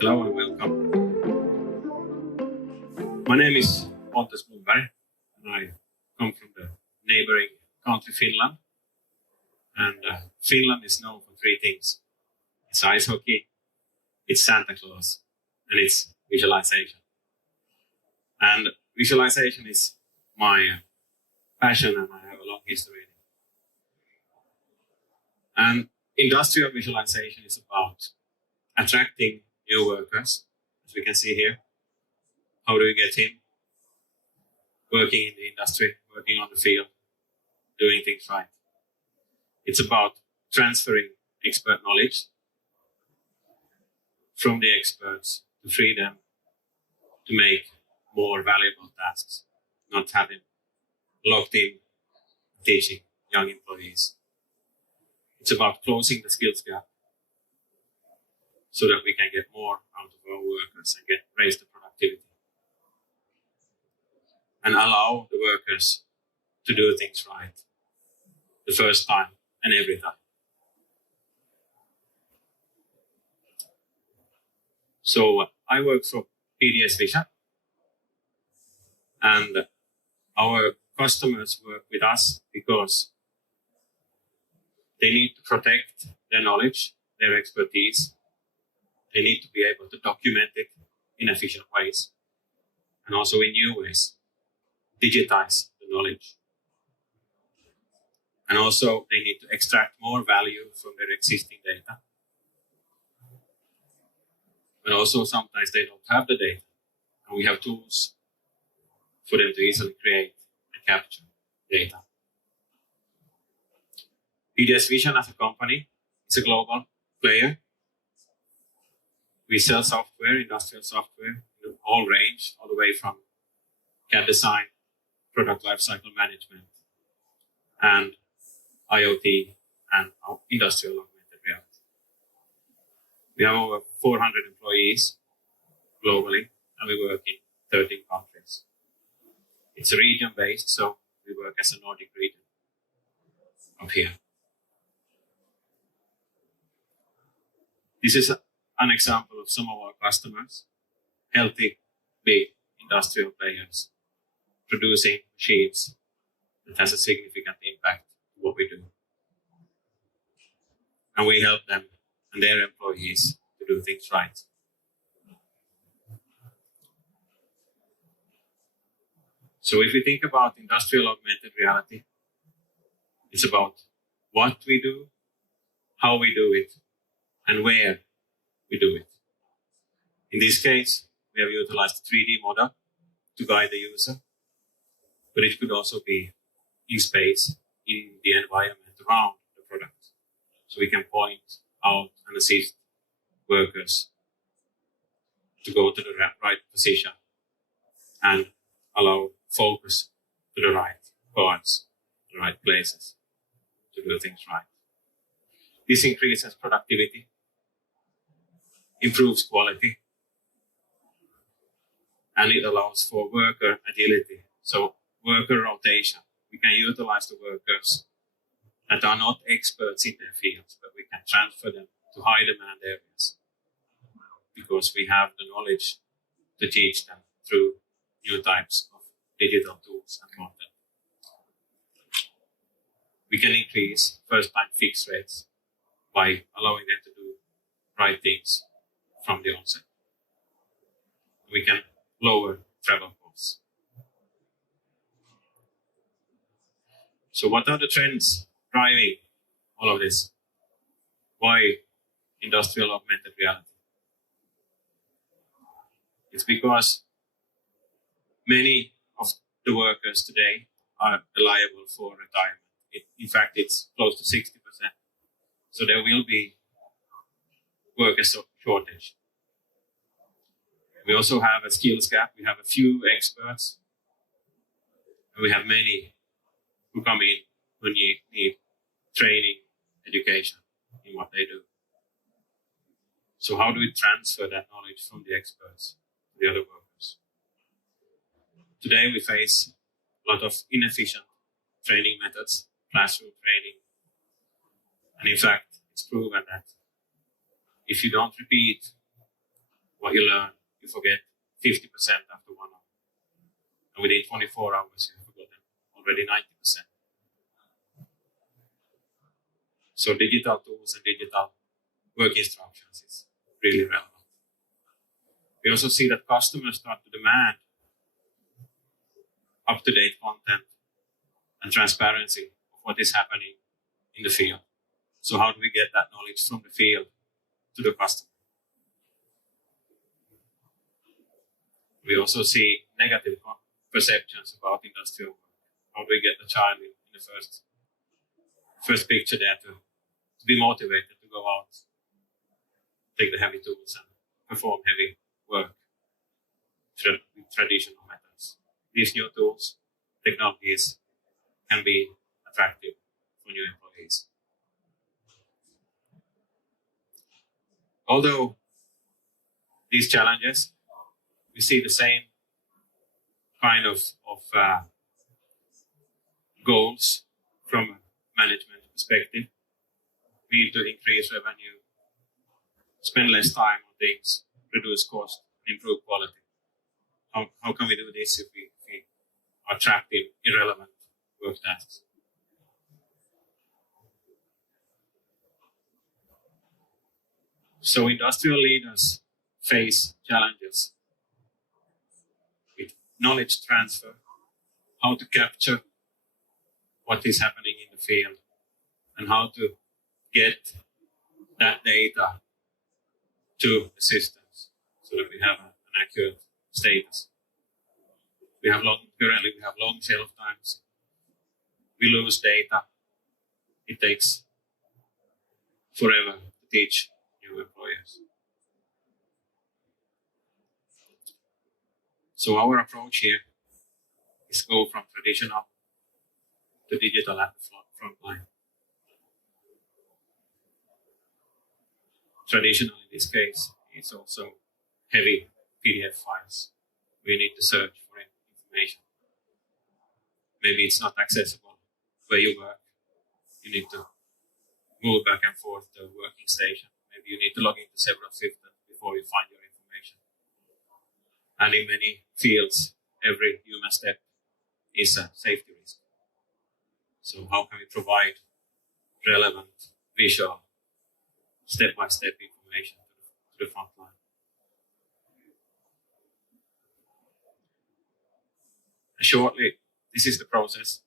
Hello and welcome. My name is Pontus Blomberg and I come from the neighboring country Finland. And Finland is known for three things. It's ice hockey, it's Santa Claus, and it's visualization. And visualization is my passion and I have a long history in it. And industrial visualization is about attracting new workers, as we can see here. How do we get him working in the industry, working on the field, doing things right? It's about transferring expert knowledge from the experts to free them to make more valuable tasks, not having locked in teaching young employees. It's about closing the skills gap so that we can get more out of our workers and raise the productivity. And allow the workers to do things right the first time and every time. So I work for PDSVISION and our customers work with us because they need to protect their knowledge, their expertise. They need to be able to document it in efficient ways and also in new ways, digitize the knowledge. And also they need to extract more value from their existing data. And also sometimes they don't have the data and we have tools for them to easily create and capture data. PDSVISION as a company is a global player. We sell software, industrial software, in the whole range, all the way from CAD design, product lifecycle management, and IoT and industrial augmented reality. We have over 400 employees globally, and we work in 13 countries. It's region-based, so we work as a Nordic region up here. This is an example of some of our customers, healthy, big industrial players producing machines that has a significant impact on what we do. And we help them and their employees to do things right. So if we think about industrial augmented reality, it's about what we do, how we do it, and where we do it. In this case, we have utilized a 3D model to guide the user, but it could also be in space, in the environment around the product. So we can point out and assist workers to go to the right position and allow focus to the right parts, the right places to do things right. This increases productivity, improves quality, and it allows for worker agility. So worker rotation. We can utilize the workers that are not experts in their fields, but we can transfer them to high demand areas because we have the knowledge to teach them through new types of digital tools and content. We can increase first-time fix rates by allowing them to do right things from the onset. We can lower travel costs. So what are the trends driving all of this? Why industrial augmented reality? It's because many of the workers today are liable for retirement. In fact, it's close to 60%. So there will be worker shortage. We also have a skills gap. We have a few experts, and we have many who come in who need training, education in what they do. So how do we transfer that knowledge from the experts to the other workers? Today we face a lot of inefficient training methods, classroom training. And in fact, it's proven that if you don't repeat what you learn, you forget 50% after 1 hour. And within 24 hours, you've forgotten already 90%. So digital tools and digital work instructions is really relevant. We also see that customers start to demand up-to-date content and transparency of what is happening in the field. So how do we get that knowledge from the field to the customer? We also see negative perceptions about industrial work. How do we get the child in the first picture there to be motivated to go out, take the heavy tools and perform heavy work with traditional methods. These new tools, technologies can be attractive for new employees. Although these challenges, we see the same kind of goals from a management perspective. We need to increase revenue, spend less time on things, reduce cost, improve quality. How can we do this if we are trapped in irrelevant work tasks? So industrial leaders face challenges with knowledge transfer, how to capture what is happening in the field, and how to get that data to the systems so that we have an accurate status. Currently we have long shelf times. We lose data. It takes forever to teach new employers. So our approach here is go from traditional to digital at the front line. Traditional in this case is also heavy PDF files. We need to search for information. Maybe it's not accessible where you work. You need to move back and forth to a working station. Maybe you need to log into several systems before you find your information. And in many fields, every human step is a safety risk. So how can we provide relevant, visual, step-by-step information to the front line? And shortly, this is the process.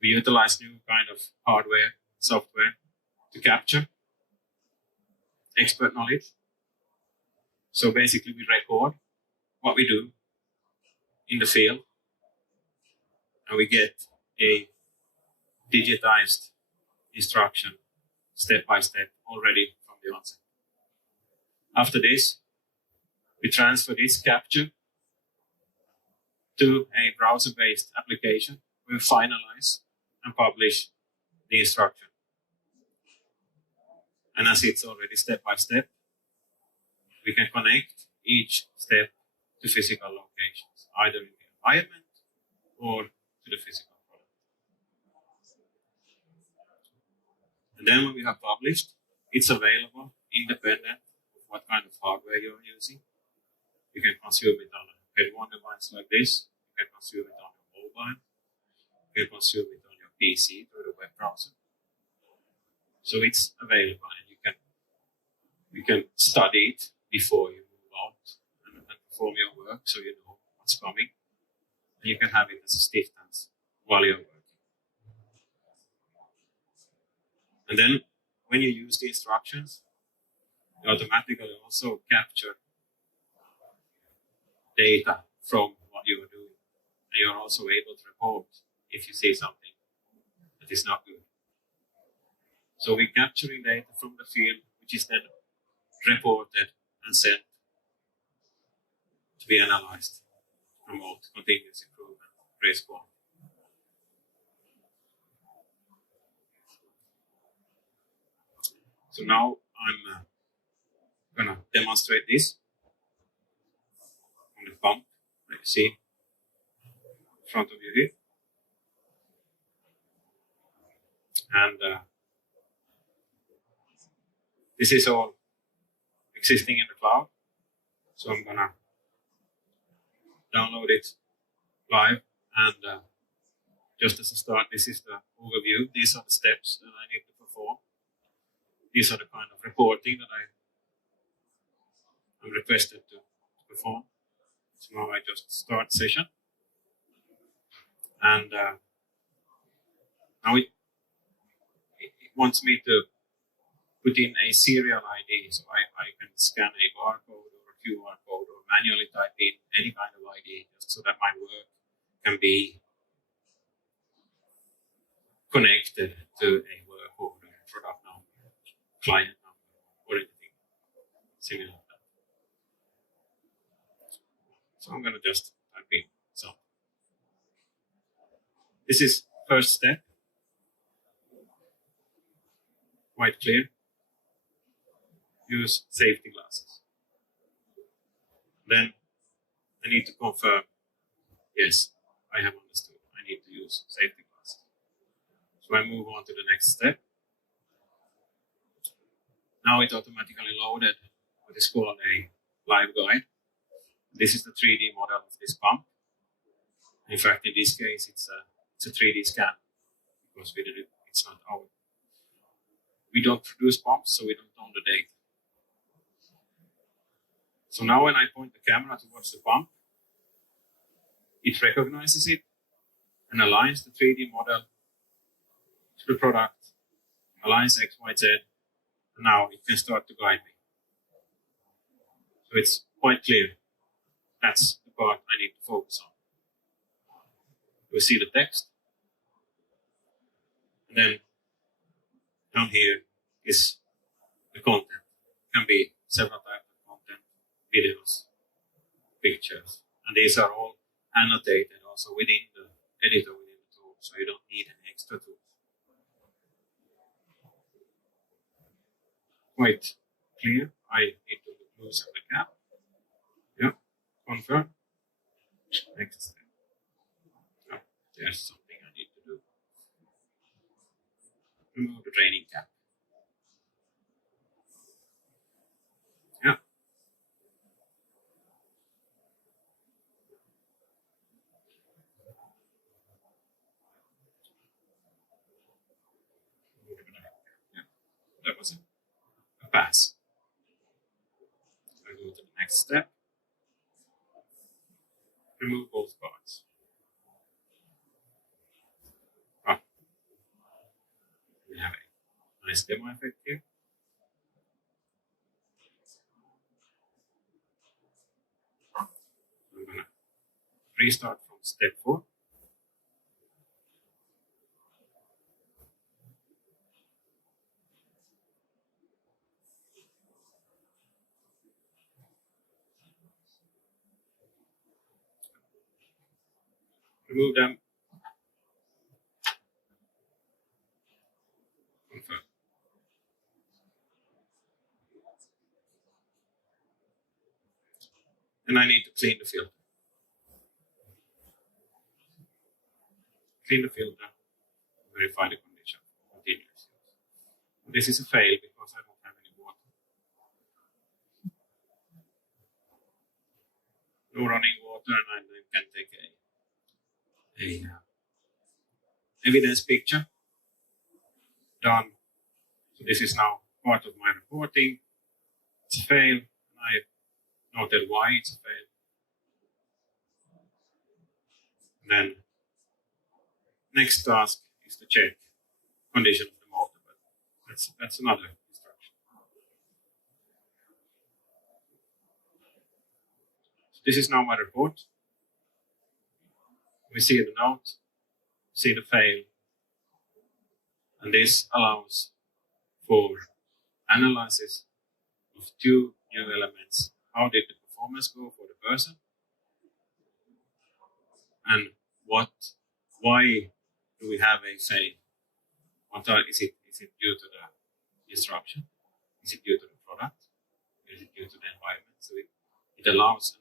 We utilize new kind of hardware, software to capture expert knowledge. So basically we record what we do in the field and we get a digitized instruction step by step already from the onset. After this, we transfer this capture to a browser-based application. We finalize and publish the instruction. And as it's already step by step, we can connect each step to physical locations, either in the environment or to the physical product. And then when we have published, it's available independent of what kind of hardware you're using. You can consume it on a head-on device like this. You can consume it on your mobile. You can consume it on your PC through the web browser. So it's available and you can study it before you move out and perform your work so you know what's coming. And you can have it as a stiff dance while you're working. And then when you use the instructions, you automatically also capture data from what you are doing. And you're also able to report if you see something that is not good. So we're capturing data from the field, which is then reported and sent to be analyzed, promote continuous improvement, raise quality. So now I'm going to demonstrate this on the pump that you see in front of you here. And this is all existing in the cloud. So I'm gonna download it live, and just as a start, this is the overview. These are the steps that I need to perform. These are the kind of reporting that I'm requested to perform. So now I just start session, and now it wants me to put in a serial ID, so I can scan a barcode or a QR code or manually type in any kind of ID just so that my work can be connected to a work order, product number, client number, or anything similar to that. So I'm going to just type in something. This is first step. Quite clear. Use safety glasses. Then I need to confirm, yes, I have understood. I need to use safety glasses. So I move on to the next step. Now it automatically loaded what is called a live guide. This is the 3D model of this pump. In fact, in this case, it's a 3D scan because we did it. It's not our. We don't produce pumps, so we don't own the data. So now when I point the camera towards the pump, it recognizes it and aligns the 3D model to the product, aligns X, Y, Z, and now it can start to guide me. So it's quite clear. That's the part I need to focus on. We see the text. And then down here is the content. It can be several types of content, videos, pictures. And these are all annotated also within the editor, within the tool, so you don't need any extra tools. Quite clear. I need to loosen the cap. Yeah, confirm. Next step. Oh, there's something I need to do. Remove the training cap. Yeah. Yeah, that was it. A pass. I go to the next step. Remove both parts. Oh, we have a nice demo effect here. I'm going to restart from step 4. Remove them. Confirm. And I need to clean the filter. Clean the filter. Verify the condition. Continuous use. This is a fail because I don't have any water. No running water, and I can take a evidence picture. Done. So this is now part of my reporting. It's a fail. I noted why it's a fail. And then next task is to check condition of the motor, but that's another instruction. So this is now my report. We see the note, see the fail, and this allows for analysis of 2 new elements. How did the performance go for the person? And why do we have a fail? Is it due to the disruption? Is it due to the product? Is it due to the environment? So it allows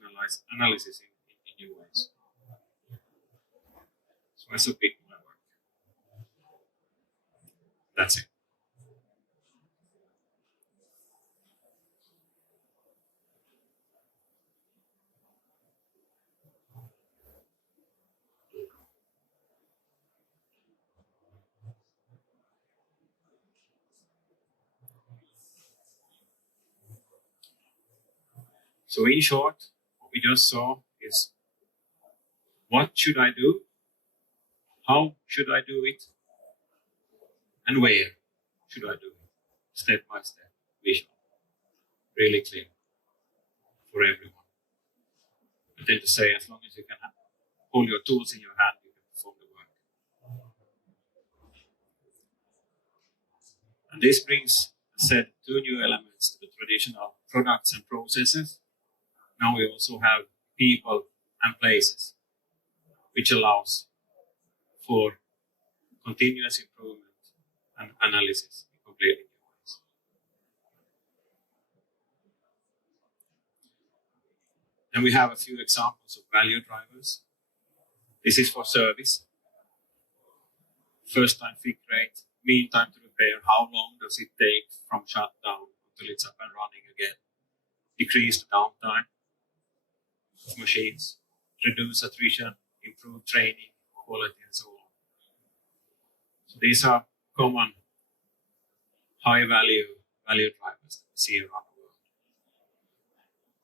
analysis in new ways. So I submit my work. That's it. So in short, what we just saw is what should I do? How should I do it? And where should I do it? Step by step, vision. Really clear for everyone. I tend to say as long as you can hold your tools in your hand, you can perform the work. And this brings, as I said, two new elements to the traditional products and processes. Now we also have people and places, which allows for continuous improvement and analysis in completely new ways. Then we have a few examples of value drivers. This is for service. First time fix rate, mean time to repair, how long does it take from shutdown until it's up and running again? Decrease the downtime of machines, reduce attrition, improve training, quality, and so on. So these are common high value drivers that we see around the world.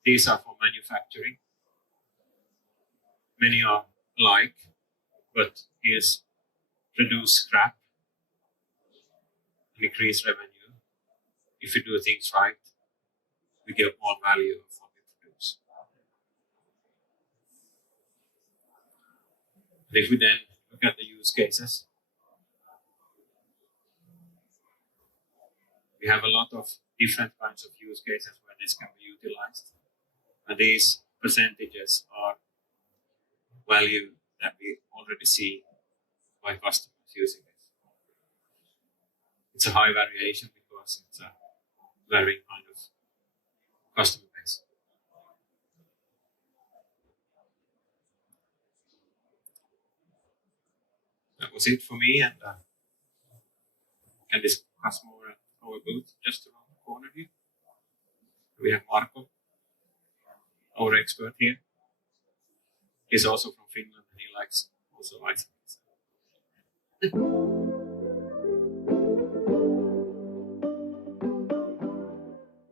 These are for manufacturing. Many are alike, but here's reduce scrap and increase revenue. If we do things right, we get more value of what we produce. And if we then look at the use cases, we have a lot of different kinds of use cases where this can be utilized. And these percentages are value that we already see by customers using it. It's a high variation because it's a varying kind of customer base. That was it for me, and can discuss more at our booth just around the corner here. We have Marco, our expert here. He's also from Finland and he likes also ice.